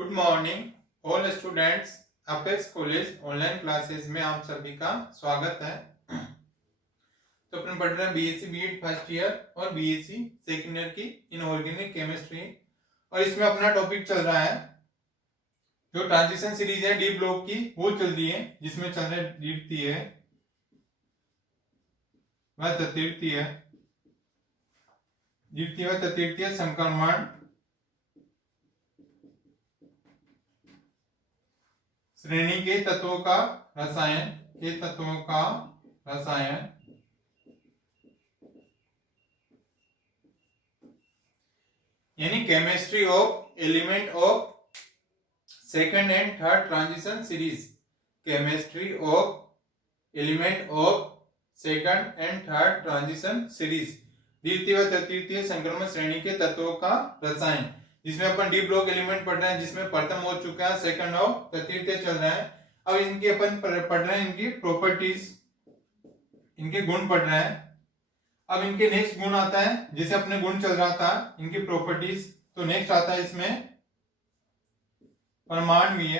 Good morning all students. Apex college online classes में आप सभी का स्वागत है। तो अपन पढ़ रहे हैं बीएससी बीएड फर्स्ट ईयर और बीएससी सेकेंड ईयर की इनऑर्गेनिक केमिस्ट्री, और इसमें अपना टॉपिक चल रहा है जो ट्रांजिशन सीरीज है डी ब्लॉक की, वो चल रही है, जिसमें चल रहे द्वितीय व तृतीय व तृतीय संक्रमण श्रेणी के तत्वों का रसायन यानी chemistry of element of second and third transition series. Chemistry of element of second and third transition series, द्वितीय व तृतीय संक्रमण श्रेणी के तत्वों का रसायन, जिसमें अपन डी ब्लॉक एलिमेंट पढ़ रहे हैं, जिसमें प्रथम हो चुका है, सेकंड और तृतीय चल रहा है। अब इनकी अपन पढ़ रहे हैं इनकी प्रॉपर्टीज, इनके गुण पढ़ रहे हैं। अब इनके नेक्स्ट गुण आता है, जैसे अपने गुण चल रहा था इनकी प्रॉपर्टीज, तो नेक्स्ट आता है इसमें परमाणुीय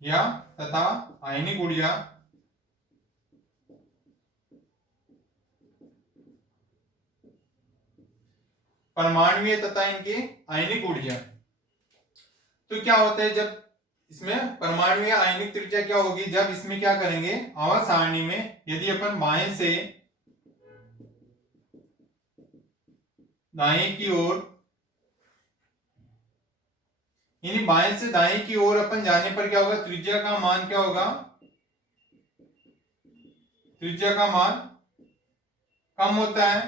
या तथा आयनिक ऊर्जा परमाणुीय तथा इनकी आयनिक ऊर्जा। तो क्या होता है जब इसमें परमाणु या आयनिक त्रिज्या क्या होगी, जब इसमें क्या करेंगे, आवर्त सारणी में यदि अपन बाएं से दाएं की ओर, यानी बाएं से दाएं की ओर अपन जाने पर क्या होगा, त्रिज्या का मान क्या होगा, त्रिज्या का मान कम होता है।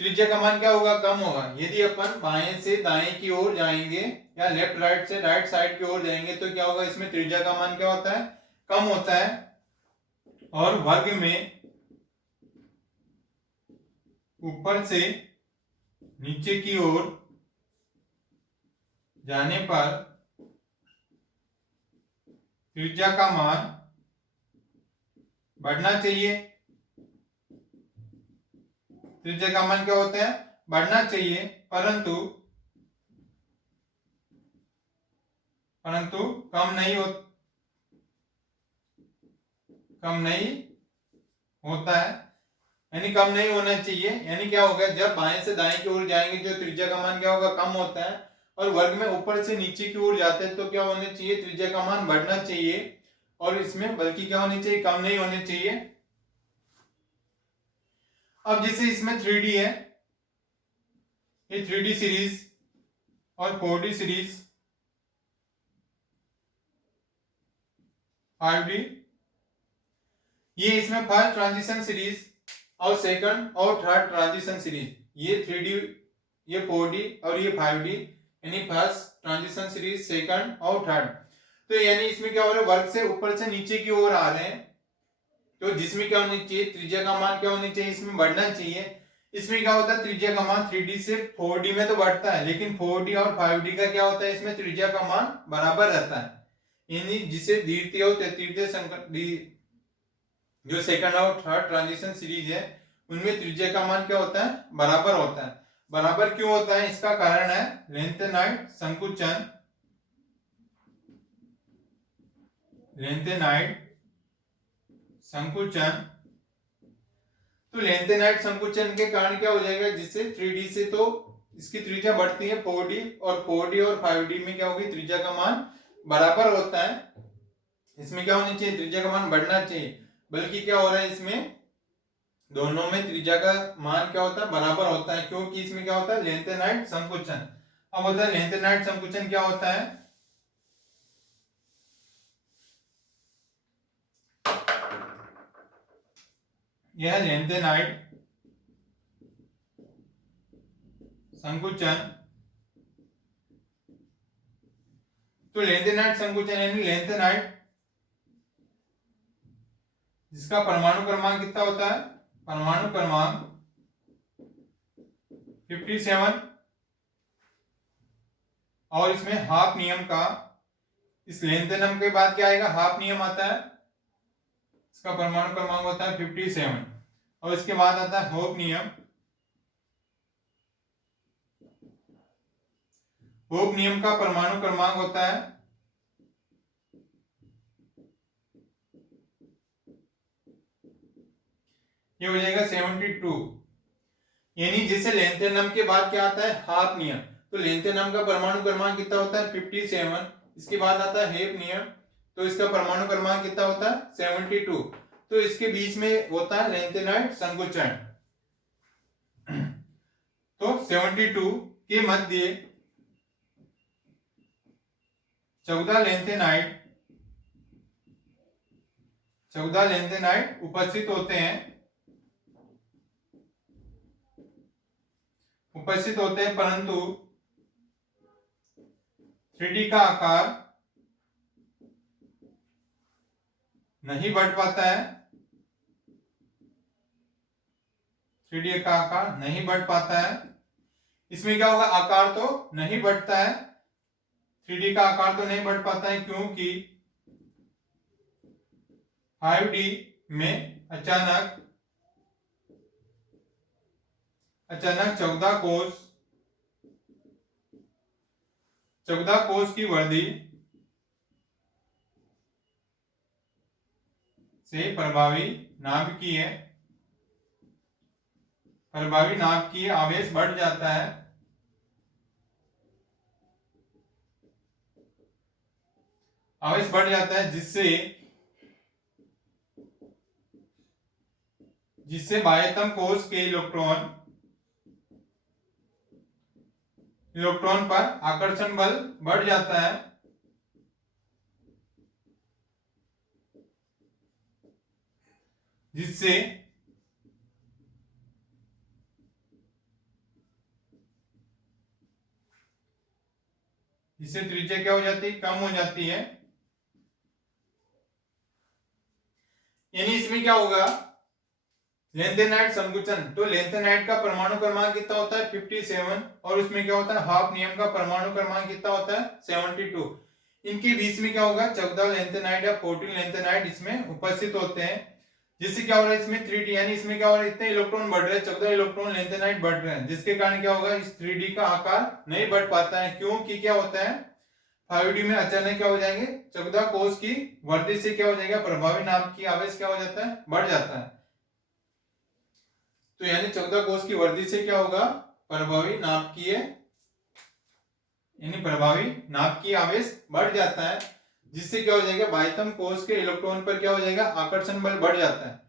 त्रिज्या का मान क्या होगा, कम होगा। यदि अपन बाएं से दाएं की ओर जाएंगे या लेफ्ट राइट से राइट साइड की ओर जाएंगे तो क्या होगा, इसमें त्रिज्या का मान क्या होता है, कम होता है। और वर्ग में ऊपर से नीचे की ओर जाने पर त्रिज्या का मान बढ़ना चाहिए। त्रिज्या का मान क्या होता है, बढ़ना चाहिए, परंतु कम नहीं होता है, यानी कम नहीं होना चाहिए। यानी क्या होगा, जब बाएं से दाएं की ओर जाएंगे जो त्रिज्या का मान क्या होगा, कम होता है, और वर्ग में ऊपर से नीचे की ओर जाते हैं तो क्या होना चाहिए, त्रिज्या का मान बढ़ना चाहिए, और इसमें बल्कि क्या होनी चाहिए, कम नहीं होने चाहिए। अब जैसे इसमें 3D है, ये 3D सीरीज और 4D सीरीज, 5D, ये इसमें फर्स्ट ट्रांजिशन सीरीज और सेकंड और थर्ड ट्रांजिशन सीरीज, ये 3D, ये 4D और ये 5D, यानी फर्स्ट ट्रांजिशन सीरीज, सेकंड और थर्ड। तो यानी इसमें क्या हो रहा है, वर्ग से ऊपर से नीचे की ओर आ रहे हैं, तो जिसमें क्या होनी चाहिए, त्रिज्या का मान क्या होनी चाहिए, इसमें बढ़ना चाहिए। इसमें क्या होता है, त्रिज्या का मान 3D से 4D में तो बढ़ता है, लेकिन 4D और 5D का क्या होता है, इसमें त्रिज्या का मान बराबर रहता है। यानी जिसे द्वितीय और तृतीय जो सेकंड और थर्ड ट्रांजिशन सीरीज है उनमें त्रिज्या का मान क्या होता है, बराबर होता है। बराबर क्यों होता है, इसका कारण है लेंथेनाइड संकुचन। तो लेंथेनाइड संकुचन के कारण क्या हो जाएगा, जिससे 3D से तो इसकी त्रिज्या बढ़ती है 4D, और 4D और 5D में क्या होगी, त्रिज्या का मान बराबर होता है। इसमें क्या होनी चाहिए, त्रिज्या का मान बढ़ना चाहिए, बल्कि क्या हो रहा है, इसमें दोनों में त्रिज्या का मान क्या होता है, बराबर होता है, क्योंकि इसमें क्या होता है, लेंथेनाइड संकुचन। अब होता है लेंथेनाइड संकुचन क्या होता है, यह लेंथेनाइड संकुचन, तो लेंथेनाइड संकुचन यानी लेंथेनाइड जिसका परमाणु क्रमांक कितना होता है, परमाणु क्रमांक 57, और इसमें हाफ नियम का इस लेंथेनम के बाद क्या आएगा, हाफनियम आता है, इसका परमाणु क्रमांक होता है 57, और इसके बाद आता है होफनियम। होफनियम का परमाणु क्रमांक होता है ये हो जाएगा 72, यानी जैसे लेंथेनम के बाद क्या आता है, हाफनियम, तो लेंथेनम का परमाणु क्रमांक कितना होता है 57, इसके बाद आता है हेफनियम, तो इसका परमाणु क्रमांक कितना होता है 72, तो इसके बीच में होता है लेंथेनाइड संकुचन। तो 72 के मध्य 14 लेंथेनाइड उपस्थित होते हैं, परंतु 3D का आकार नहीं बढ़ पाता है, 3D का आकार नहीं बढ़ पाता है। इसमें क्या होगा, आकार तो नहीं बढ़ता है, 3D का आकार तो नहीं बढ़ पाता है, क्योंकि 5D में अचानक 14 कोष की वृद्धि से प्रभावी नाभिकीय आवेश बढ़ जाता है, जिससे बाह्यतम कोष के इलेक्ट्रॉन पर आकर्षण बल बढ़ जाता है, जिससे त्रिज्या क्या हो जाती है, कम हो जाती है। यानी इसमें क्या होगा, लेंथेनाइड संकुचन, तो लेंथेनाइड का परमाणु क्रमांक कितना होता है 57, और उसमें क्या होता है हाफनियम का परमाणु क्रमांक कितना होता है 72। इनके बीच में क्या होगा, 14 लेंथेनाइड या 14 लेंथेनाइड इसमें उपस्थित होते हैं, जिससे क्या हो रहा है इसमें 3D, यानी इसमें क्या हो रहा है, इतने इलेक्ट्रॉन बढ़ रहे हैं, 14 इलेक्ट्रॉन लेंथेनाइड बढ़ रहे हैं, जिसके कारण क्या होगा, इस 3D का आकार नहीं बढ़ पाता है, क्योंकि क्या होता है 5D में अचानक क्या हो जाएंगे, 14 कोष की वृद्धि से क्या हो जाएगा, प्रभावी नाभिकीय आवेश क्या हो जाता है, बढ़ जाता है। तो यानी 14 कोष की वृद्धि से क्या होगा, प्रभावी नाभिकीय आवेश बढ़ जाता है, जिससे क्या हो जाएगा, बाह्यतम कोष के इलेक्ट्रॉन पर क्या हो जाएगा, आकर्षण बल बढ़ जाता है,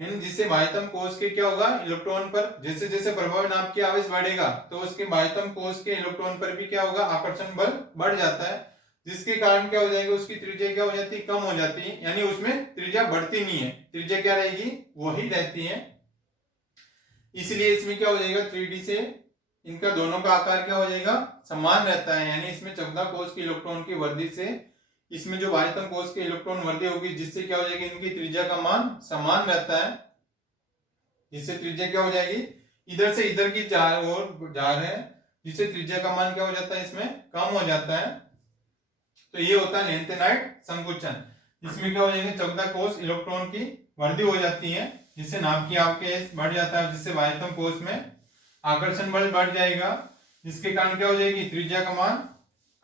यानी जिससे बाह्यतम कोष के क्या होगा, इलेक्ट्रॉन पर जैसे जैसे प्रभावी नाभिकीय आवेश बढ़ेगा, तो उसके बाह्यतम कोष के इलेक्ट्रॉन पर भी क्या होगा, आकर्षण बल बढ़ जाता है, जिसके कारण क्या हो जाएगा, उसकी त्रिज्या क्या हो जाती है, कम हो जाती है, यानी उसमें त्रिज्या बढ़ती नहीं है, त्रिज्या क्या रहेगी, वही रहती है। इसलिए इसमें क्या हो जाएगा, 3D से इनका दोनों का आकार क्या हो जाएगा, समान रहता है, यानी इसमें 14 कोष के इलेक्ट्रॉन की वृद्धि से इसमें जो बाह्यतम कोष के इलेक्ट्रॉन वृद्धि होगी, जिससे क्या हो जाएगी, इनकी त्रिज्या का मान समान रहता है, जिससे त्रिज्या क्या हो जाएगी, इधर से इधर की जा रहे हैं, जिससे त्रिज्या का मान क्या हो जाता है, इसमें कम हो जाता है। तो ये होता है लेंथेनाइड संकुचन, जिसमें क्या हो जाएगा, 14 कोष इलेक्ट्रॉन की वृद्धि हो जाती है, जिससे नाभिकीय आवेश बढ़ जाता है, जिससे बाह्यतम कोष में आकर्षण बल बढ़ जाएगा, जिसके कारण क्या हो जाएगी, त्रिज्या का मान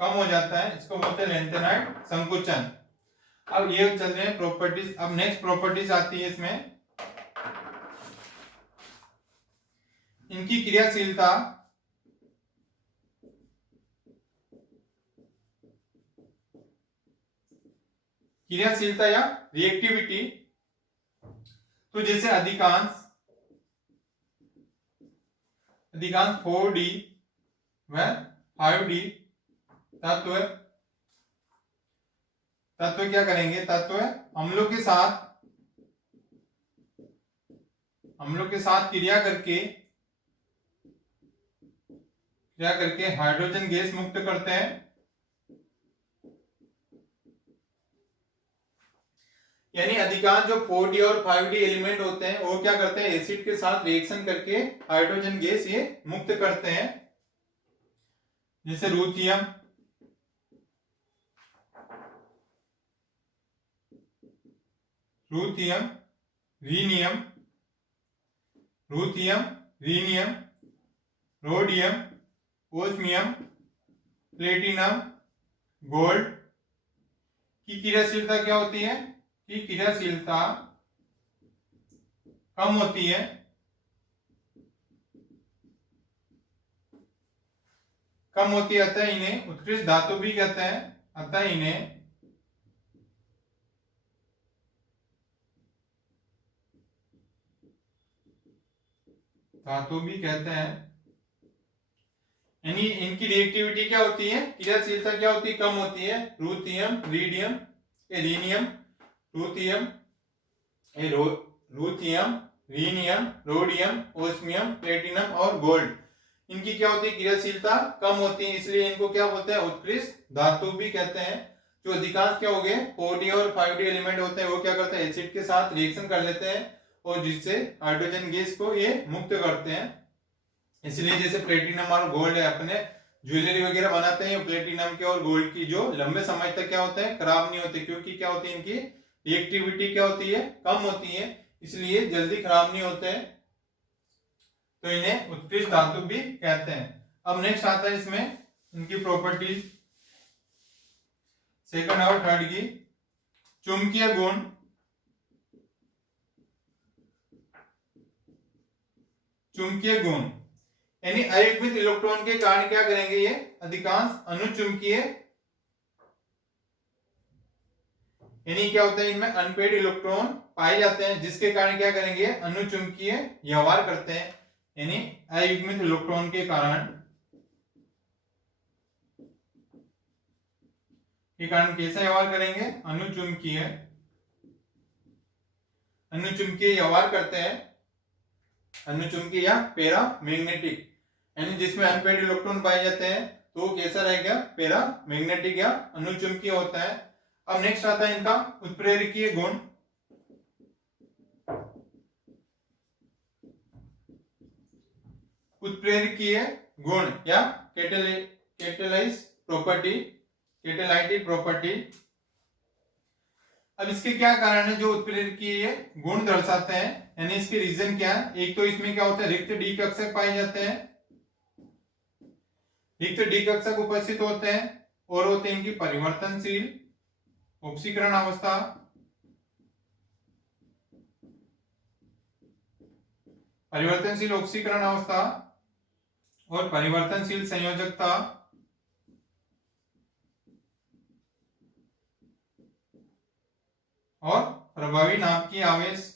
कम हो जाता है, इसको बोलते हैं लेंथेनाइड संकुचन। अब ये चल रहे हैं प्रॉपर्टीज। अब नेक्स्ट प्रॉपर्टीज आती है इसमें, इनकी क्रियाशीलता, या रिएक्टिविटी। तो जैसे अधिकांश 4D व 5D तत्व क्या करेंगे, तत्व अम्लों के साथ क्रिया करके हाइड्रोजन गैस मुक्त करते हैं, यानी अधिकांश जो 4D और 5D एलिमेंट होते हैं वो क्या करते हैं, एसिड के साथ रिएक्शन करके हाइड्रोजन गैस ये मुक्त करते हैं, जैसे ruthenium, ruthenium, rhenium, ruthenium, rhenium, rhodium, osmium, platinum, gold की क्रियाशीलता क्या होती है? कि क्रियाशीलता कम होती है, अतः इन्हें उत्कृष्ट धातु भी कहते हैं। अतः इन्हें धातु भी कहते हैं। यानी इनकी रिएक्टिविटी क्या होती है? क्रियाशीलता क्या होती है? कम होती है। Ruthenium, iridium, rhenium, ruthenium, ruthenium, rhenium, rhodium, osmium, platinum और गोल्ड, इनकी क्या होती है? क्रियाशीलता कम होती है, इसलिए इनको क्या बोलते हैं? उत्कृष्ट धातु भी कहते हैं। जो अधिकांश क्या हो गए 4D और 5D एलिमेंट होते हैं वो क्या करते हैं? एसिड के साथ रिएक्शन कर लेते हैं और जिससे हाइड्रोजन गैस को ये मुक्त करते हैं। इसलिए जैसे प्लेटिनम और गोल्ड है, अपने ज्वेलरी वगैरह बनाते हैं, प्लेटिनम के और गोल्ड की जो लंबे समय तक क्या होते हैं? खराब नहीं होते, क्योंकि क्या होती है? इनकी रिएक्टिविटी क्या होती है? कम होती है, इसलिए जल्दी खराब नहीं होते हैं, तो इन्हें उत्कृष्ट धातु भी कहते हैं। अब नेक्स्ट आता है इसमें इनकी प्रॉपर्टीज, सेकंड और थर्ड की। चुंबकीय गुण, चुंबकीय गुण यानी अयुग्मित इलेक्ट्रॉन के कारण क्या करेंगे? ये अधिकांश अनुचुंबकीय, यानी क्या होता है? इनमें अनपेड इलेक्ट्रॉन पाए जाते हैं, जिसके कारण क्या करेंगे? अनुचुंबकीय व्यवहार करते हैं। यानी अयुग्मित इलेक्ट्रॉन के कारण कैसा व्यवहार करेंगे? अनुचुंबकीय, व्यवहार करते हैं। अनुचुंबकीय या पैरा मैग्नेटिक, यानी जिसमें अनपेड इलेक्ट्रॉन पाए जाते हैं तो वो कैसा रहेगा? पैरा मैग्नेटिक या अनुचुंबकीय होता है। अब नेक्स्ट आता है इनका उत्प्रेरकीय गुण। उत्प्रेरकीय गुण या कैटालाइटिक प्रॉपर्टी। अब इसके क्या कारण है जो उत्प्रेरकीय गुण दर्शाते हैं? यानी इसके रीजन क्या है? एक तो इसमें क्या होता है? रिक्त डी कक्षक पाए जाते हैं, रिक्त डी कक्षक उपस्थित होते हैं, और होते हैं इनकी परिवर्तनशील ऑक्सीकरण अवस्था, और परिवर्तनशील संयोजकता, और प्रभावी नाप की आवेश।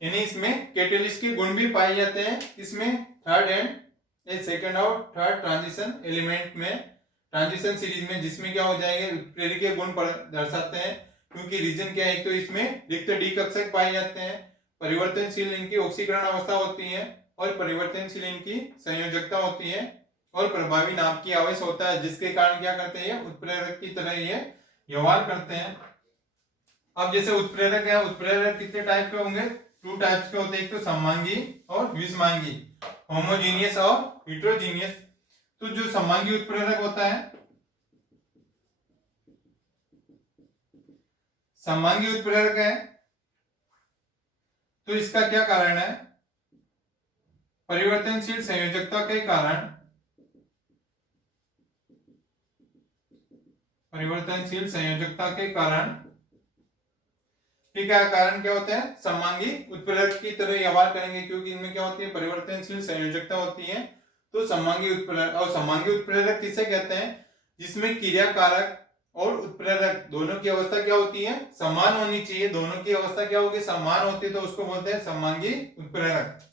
यानी इसमें कैटलिस्ट के गुण भी पाए जाते हैं। इसमें थर्ड एंड सेकंड और थर्ड ट्रांजिशन एलिमेंट में, ट्रांजिशन सीरीज में, जिसमें क्या हो जाएंगे? उत्प्रेरकीय गुण दर्शाते हैं, क्योंकि रीजन क्या है? एक तो इसमें रिक्त डी कक्षक पाए जाते हैं, परिवर्तनशील इनकी ऑक्सीकरण अवस्था होती है, और परिवर्तनशील इनकी संयोजकता होती है, और प्रभावी नाप की आवेश होता है, जिसके कारण क्या करते हैं? उत्प्रेरक की तरह ये व्यवहार करते हैं। अब जैसे उत्प्रेरक है, उत्प्रेरक कितने टाइप के होंगे? 2 टाइप्स के होते हैं, एक तो सममांगी और विषमांगी, होमोजीनियस और हेटेरोजीनियस। तो जो सममांगी उत्प्रेरक होता है, सममांगी उत्प्रेरक है, तो इसका क्या कारण है? परिवर्तनशील संयोजकता के कारण, क्या कारण क्या होते हैं? सममांगी उत्प्रेरक की तरह व्यवहार करेंगे, क्योंकि इनमें क्या होती है? परिवर्तनशील संयोजकता होती है। तो सममांगी उत्प्रेरक, और सममांगी उत्प्रेरक किसे कहते हैं? जिसमें क्रियाकारक और उत्प्रेरक दोनों की अवस्था क्या होती है? समान होनी चाहिए। दोनों की अवस्था क्या होगी? समान होती है, तो उसको बोलते हैं सममांगी उत्प्रेरक।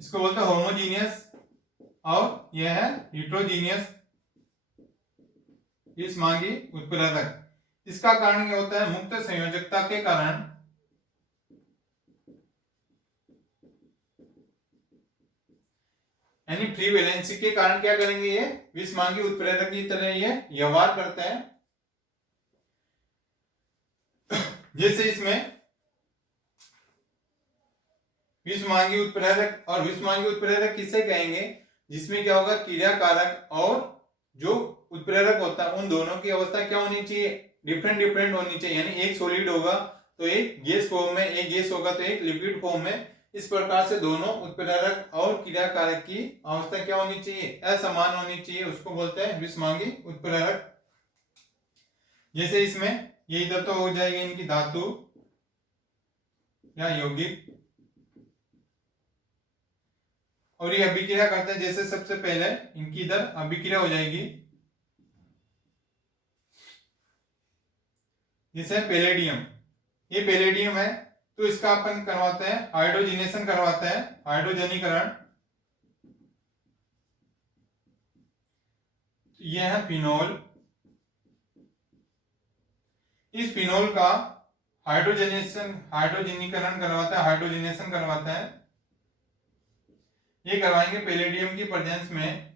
इसको बोलते हैं होमोजीनियस, और यह है हेटेरोजीनियस विषमांगी उत्प्रेरक। इसका कारण क्या होता है? मुक्त संयोजकता के कारण, यानी फ्री वैलेंसी के कारण क्या करेंगे? ये विषमांगी उत्प्रेरक की तरह ये व्यवहार करते हैं। जैसे इसमें विषमांगी उत्प्रेरक, और विषमांगी उत्प्रेरक किसे कहेंगे? जिसमें क्या होगा, क्रिया कारक और जो उत्प्रेरक होता है उन दोनों की अवस्था क्या होनी चाहिए, डिफरेंट डिफरेंट होनी चाहिए। यानी एक सॉलिड होगा तो एक गैस फॉर्म में, एक गैस होगा तो एक लिक्विड फॉर्म में। इस प्रकार से दोनों उत्प्रेरक और क्रिया कारक की अवस्था क्या होनी चाहिए, असमान होनी चाहिए। उसको बोलते हैं विषमांगी उत्प्रेरक। जैसे इसमें ये इधर तो हो जाएगी इनकी धातु या यौगिक, और ये अभिक्रिया करते हैं। जैसे सबसे पहले इनकी इधर अभिक्रिया हो जाएगी, जैसे पैलेडियम, ये पैलेडियम है तो इसका अपन करवाते हैं हाइड्रोजनेशन करवाते हैं, हाइड्रोजनीकरण। यह है फिनोल, इस फिनोल का हाइड्रोजनीकरण करवाता है, हाइड्रोजनेशन करवाता है। ये करवाएंगे पैलेडियम की प्रेजेंस में।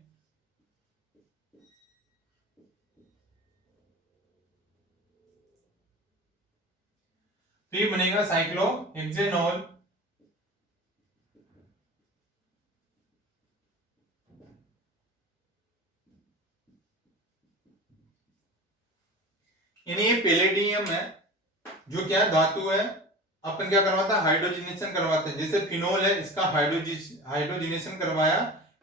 फिर बनेगा साइक्लोहेक्सेनॉल, यानी ये पैलेडियम है जो क्या धातु है, अपन क्या करवाता है, हाइड्रोजनेशन करवाते हैं। जैसे फिनोल है, इसका हाइड्रोजनेशन करवाया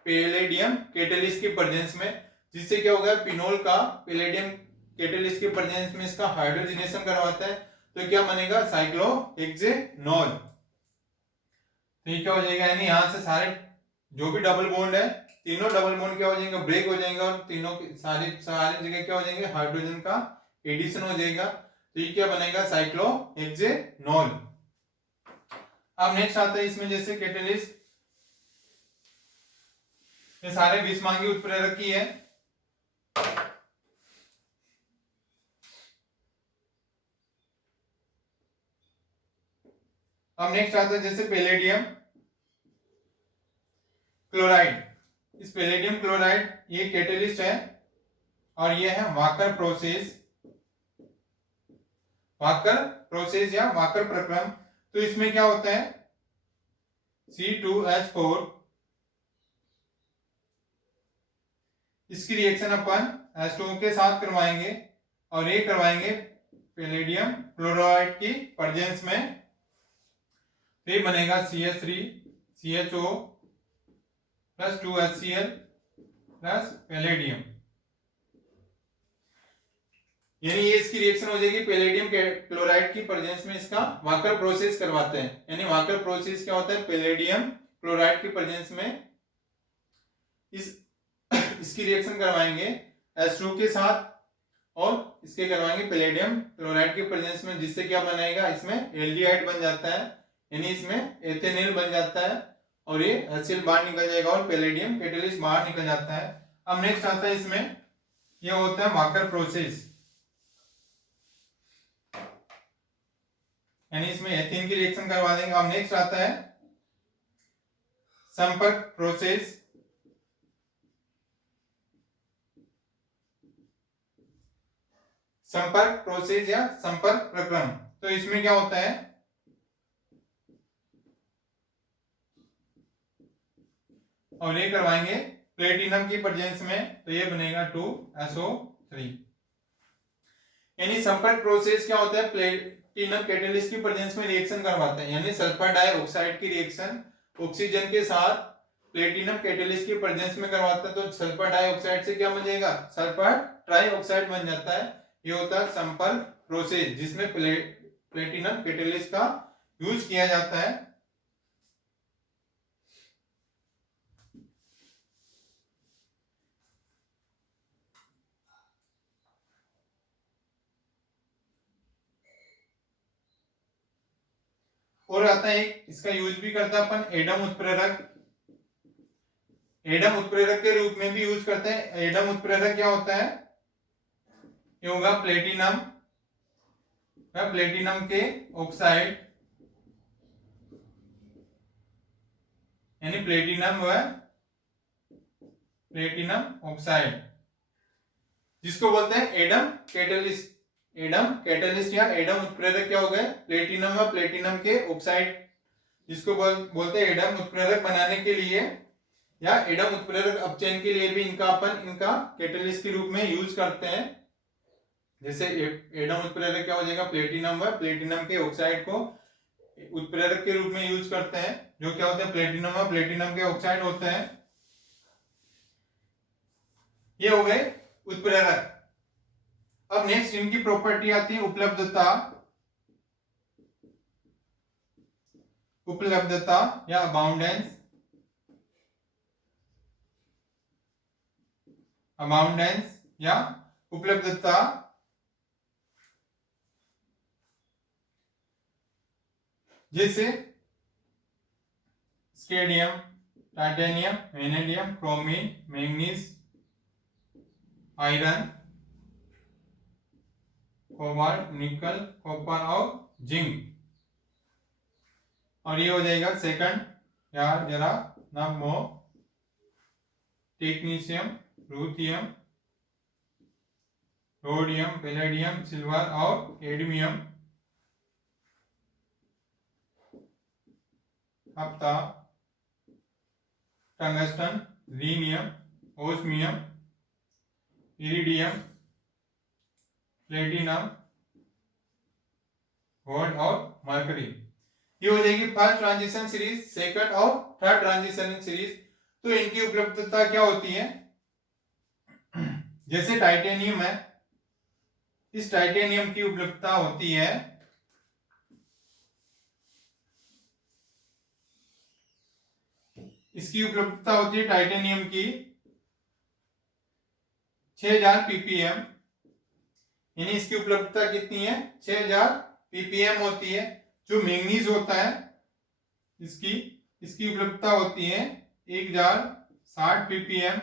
पैलेडियम कैटेलिस्ट की प्रेजेंस में, जिससे क्या होगा, फिनोल का पैलेडियम कैटेलिस्ट की प्रेजेंस में इसका हाइड्रोजनेशन करवाता है तो क्या बनेगा, साइक्लोहेक्सेनॉल। तो ये क्या हो जाएगा, यानी यहां से सारे जो भी डबल बॉन्ड है, तीनों डबल बॉन्ड क्या हो जाएंगे, ब्रेक हो जाएंगे, और तीनों सारी जगह क्या हो जाएंगे, हाइड्रोजन का एडिशन हो जाएगा। तो ये क्या बनेगा, साइक्लोहेक्सेनॉल। अब नेक्स्ट आता है इसमें जैसे कैटेलिस्ट, ये सारे विषमांगी उत्प्रेरक की है। अब नेक्स्ट आता है जैसे पैलेडियम क्लोराइड। इस पैलेडियम क्लोराइड ये कैटेलिस्ट है, और ये है वाकर प्रोसेस, वाकर प्रोसेस या वाकर प्रक्रम। तो इसमें क्या होता है, C2H4, इसकी रिएक्शन अपन H2O के साथ करवाएंगे, और ये करवाएंगे पैलेडियम क्लोराइड की प्रेजेंस में। फिर बनेगा CH3CHO plus 2HCl plus palladium, यानी ये इसकी रिएक्शन हो जाएगी पैलेडियम क्लोराइड की प्रेजेंस में। इसका वाकर प्रोसेस करवाते हैं, यानी वाकर प्रोसेस क्या होता है, पैलेडियम क्लोराइड की प्रेजेंस में इसकी रिएक्शन करवाएंगे H2 के साथ, और इसके करवाएंगे पैलेडियम क्लोराइड की प्रेजेंस में, जिससे क्या बनेगा, इसमें एल्डिहाइड बन जाता है, यानी इसमें एथेनॉल बन जाता है, और ये HCl बाहर निकल जाएगा और पैलेडियम कैटेलिस्ट बाहर निकल जाता है। अब नेक्स्ट आता है इसमें, ये होता है वाकर प्रोसेस, यानी इसमें एथेन की रिएक्शन करवा देंगे। अब नेक्स्ट आता है संपर्क प्रोसेस, संपर्क प्रोसेस या संपर्क प्रक्रम। तो इसमें क्या होता है, और ये करवाएंगे प्लेटिनम की प्रेजेंस में, तो ये बनेगा 2SO3। यानी संपर्क प्रोसेस क्या होता है, प्लेटिनम कैटेलिस्ट की प्रेजेंस में रिएक्शन करवाते हैं, यानी सल्फर डाइऑक्साइड की रिएक्शन ऑक्सीजन के साथ प्लेटिनम कैटेलिस्ट की प्रेजेंस में करवाता है, तो सल्फर डाइऑक्साइड से क्या बन जाएगा, सल्फर ट्राइऑक्साइड बन जाता है। ये होता है संपर्क प्रोसेस, जिसमें प्लेटिनम कैटेलिस्ट का यूज किया जाता है। और आता है इसका यूज भी करता है अपन एडम उत्प्रेरक, एडम उत्प्रेरक के रूप में भी यूज करते हैं। एडम उत्प्रेरक क्या होता है, ये होगा प्लेटिनम, प्लेटिनम के ऑक्साइड, यानी प्लेटिनम व प्लेटिनम ऑक्साइड, जिसको बोलते हैं एडम कैटेलिस्ट। एडम कैटेलिस्ट या एडम उत्प्रेरक क्या हो गए, प्लेटिनम व प्लेटिनम के ऑक्साइड, जिसको बोलते हैं एडम उत्प्रेरक बनाने के लिए या एडम उत्प्रेरक अपचयन के लिए भी इनका कैटलिस्ट के रूप में यूज करते हैं। जैसे एडम उत्प्रेरक क्या हो जाएगा, प्लेटिनम व प्लेटिनम के ऑक्साइड को उत्प्रेरक के रूप में यूज करते हैं, जो क्या होते हैं प्लेटिनम व प्लेटिनम के ऑक्साइड होते हैं। ये हो गए उत्प्रेरक। अब नेक्स्ट इनकी प्रॉपर्टी आती है उपलब्धता या अबाउंडेंस या उपलब्धता। जैसे scandium, titanium, vanadium, chromium, manganese, iron, cobalt, nickel, copper और जिंक। और ये हो जाएगा सेकंड, यार जरा नमो, technetium, ruthenium, rhodium, palladium, silver और cadmium. Hafnium, tungsten, rhenium, osmium, iridium, platinum, gold और मरकरी। ये हो जाएगी फर्स्ट ट्रांजिशन सीरीज, सेकंड और थर्ड ट्रांजिशन सीरीज। तो इनकी उपलब्धता क्या होती है, जैसे टाइटेनियम है, इस टाइटेनियम की उपलब्धता होती है इसकी उपलब्धता होती है टाइटेनियम की 6000 ppm, यानी इसकी उपलब्धता कितनी है 6000 ppm होती है। जो मैंगनीज होता है इसकी उपलब्धता होती है 1060 ppm,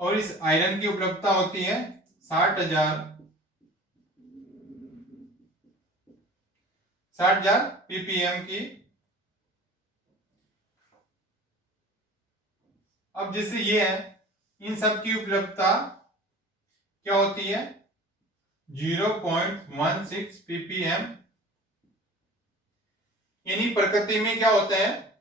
और इस आयरन की उपलब्धता होती है 60000 ppm की। अब जैसे ये है, इन सब की उपलब्धता क्या होती है 0.16 ppm, यानी प्रकृति में क्या होता है,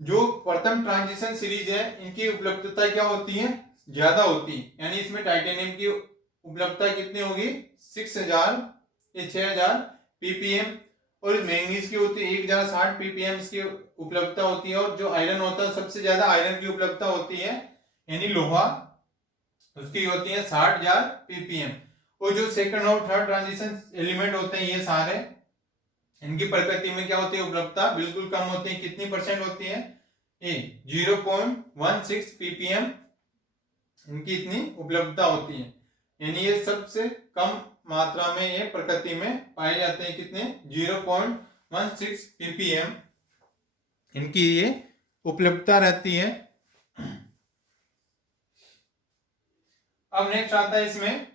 जो प्रथम ट्रांजिशन सीरीज है इनकी उपलब्धता क्या होती है ज्यादा होती है, यानी इसमें टाइटेनियम की उपलब्धता कितनी होगी 6000 ppm, और मैंगनीज की होती है 1060 ppm इसकी उपलब्धता होती है। और जो आयरन होता है सबसे ज्यादा आयरन की उपलब्धता होती है, यानी लोहा, उसकी होती है 60000 ppm। और जो सेकंड और थर्ड ट्रांजिशन एलिमेंट होते हैं ये सारे, इनकी प्रकृति में क्या होती है उपलब्धता बिल्कुल कम होती है। कितनी परसेंट होती है 0.16 ppm इनकी इतनी उपलब्धता होती है, यानी ये सबसे कम मात्रा में ये प्रकृति में पाए जाते हैं। कितने 0.16 ppm इनकी ये उपलब्धता रहती है। अब नेक्स्ट आता है इसमें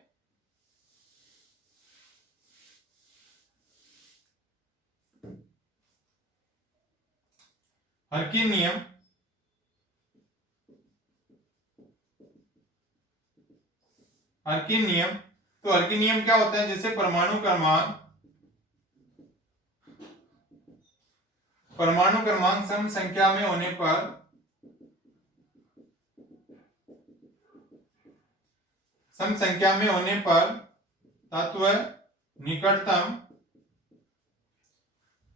हर्किन नियम। हर्किन नियम, तो हर्किन नियम क्या होता है, जैसे परमाणु क्रमांक सम संख्या में होने पर तत्व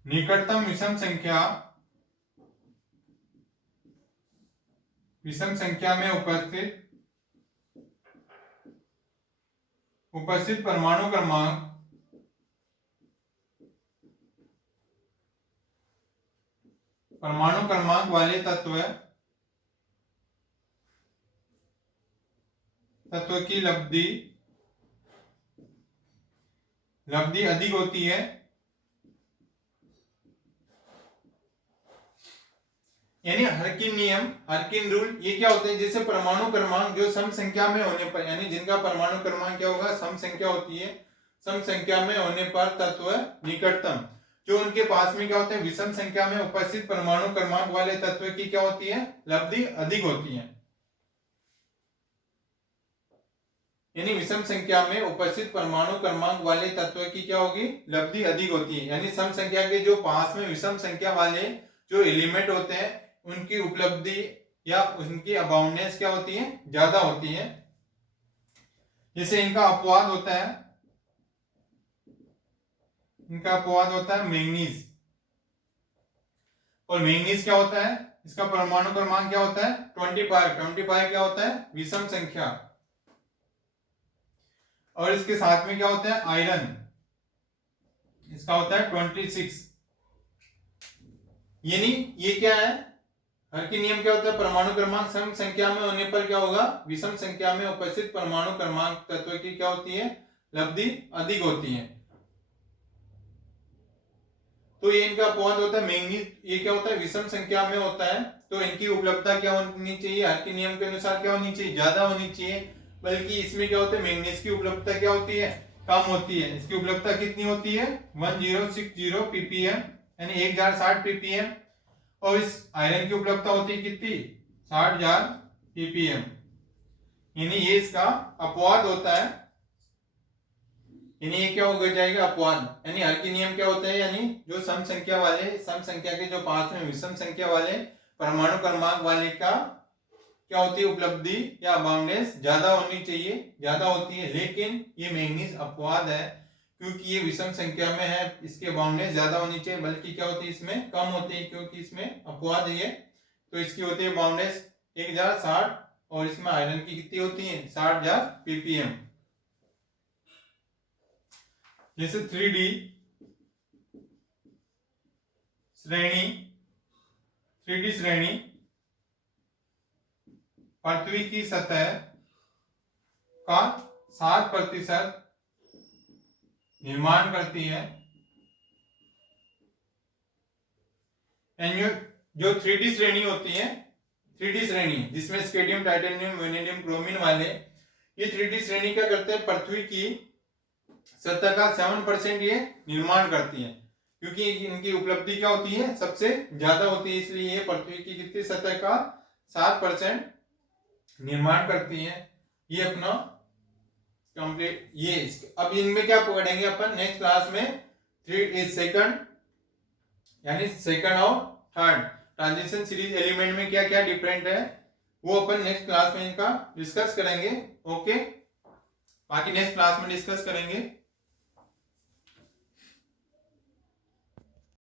निकटतम विषम संख्या में उपस्थित परमाणु क्रमांक वाले तत्व की लब्धि अधिक होती है। यानी हर्किन रूल ये क्या होता है, जैसे परमाणु क्रमांक जो सम संख्या में होने पर, यानी जिनका परमाणु क्रमांक क्या होगा सम संख्या होती है, सम संख्या में होने पर तत्व निकटतम, जो उनके पास में क्या होते हैं विषम संख्या में उपस्थित परमाणु क्रमांक वाले तत्व की क्या होती है लब्धि अधिक होती है। यानी विषम संख्या में उपस्थित परमाणु क्रमांक वाले तत्व की क्या होगी लब्धि अधिक होती है। यानी सम संख्या के जो पास में विषम संख्या वाले जो एलिमेंट होते हैं उनकी उपलब्धि या उनकी अबाउंडेंस क्या होती है, ज्यादा होती है। जैसे इनका अपवाद होता है, मैंगनीज। और मैंगनीज क्या होता है, इसका परमाणु क्रमांक क्या होता है 25। 25 क्या होता है, विषम संख्या। और इसके साथ में क्या होता है आयरन, इसका होता है 26। यानी ये क्या है, हर की नियम क्या होता है, परमाणु क्रमांक सम संख्या में होने पर क्या होगा, विषम संख्या में उपस्थित परमाणु क्रमांक तत्व की क्या होती है, लब्धि अधिक होती है। तो ये इनका अपवाद होता है मैंगनीज, ये क्या होता है विषम संख्या में होता है, तो इनकी उपलब्धता क्या होनी चाहिए, हर के नियम के अनुसार क्या होनी चाहिए, ज्यादा होनी चाहिए। बल्कि इसमें क्या होता है मैंगनीज की उपलब्धता क्या होती है, कम होती है। इसकी उपलब्धता कितनी होती है 1060 ppm, यानी 1060 ppm। और इस आयरन की उपलब्धता होती है कितनी 60,000 ppm। यानी ये इसका अपवाद होता है, यानी ये क्या हो जाएगा अपवाद। यानी हर की नियम क्या होते हैं, यानी जो सम संख्या के जो पास में विषम संख्या वाले परमाणु क्रमांक वाले का क्या होती है उपलब्धि या अबाउंडेंस ज्यादा होनी चाहिए, ज्यादा होती है। लेकिन ये मैंगनीज अपवाद है, क्योंकि ये विषम संख्या में है, इसकी अबाउंडेंस ज्यादा होनी चाहिए, बल्कि क्या होती है इसमें कम होती है, क्योंकि इसमें अपवाद है ये। तो इसकी होती है अबाउंडेंस 1060, और इसमें आयरन की कितनी होती है 60,000 ppm। जैसे 3D श्रेणी पृथ्वी की सतह का 7% निर्माण करती है। जो 3D श्रेणी होती है, 3D श्रेणी जिसमें स्केडियम, टाइटेनियम, वेनेडियम, क्रोमिन वाले, ये 3D श्रेणी क्या करते हैं, पृथ्वी की सतह का 7% ये निर्माण करती है, क्योंकि इनकी उपलब्धि क्या होती है सबसे ज्यादा होती है, इसलिए ये पृथ्वी की कितनी सतह का 7% निर्माण करती है। ये अपना कंप्लीट ये अब इनमें क्या पढ़ेंगे अपन नेक्स्ट क्लास में, सेकंड और थर्ड ट्रांजिशन सीरीज एलिमेंट में क्या क्या डिफरेंट है, वो अपन नेक्स्ट क्लास में इनका डिस्कस करेंगे। ओके, बाकी नेक्स्ट क्लास में डिस्कस करेंगे।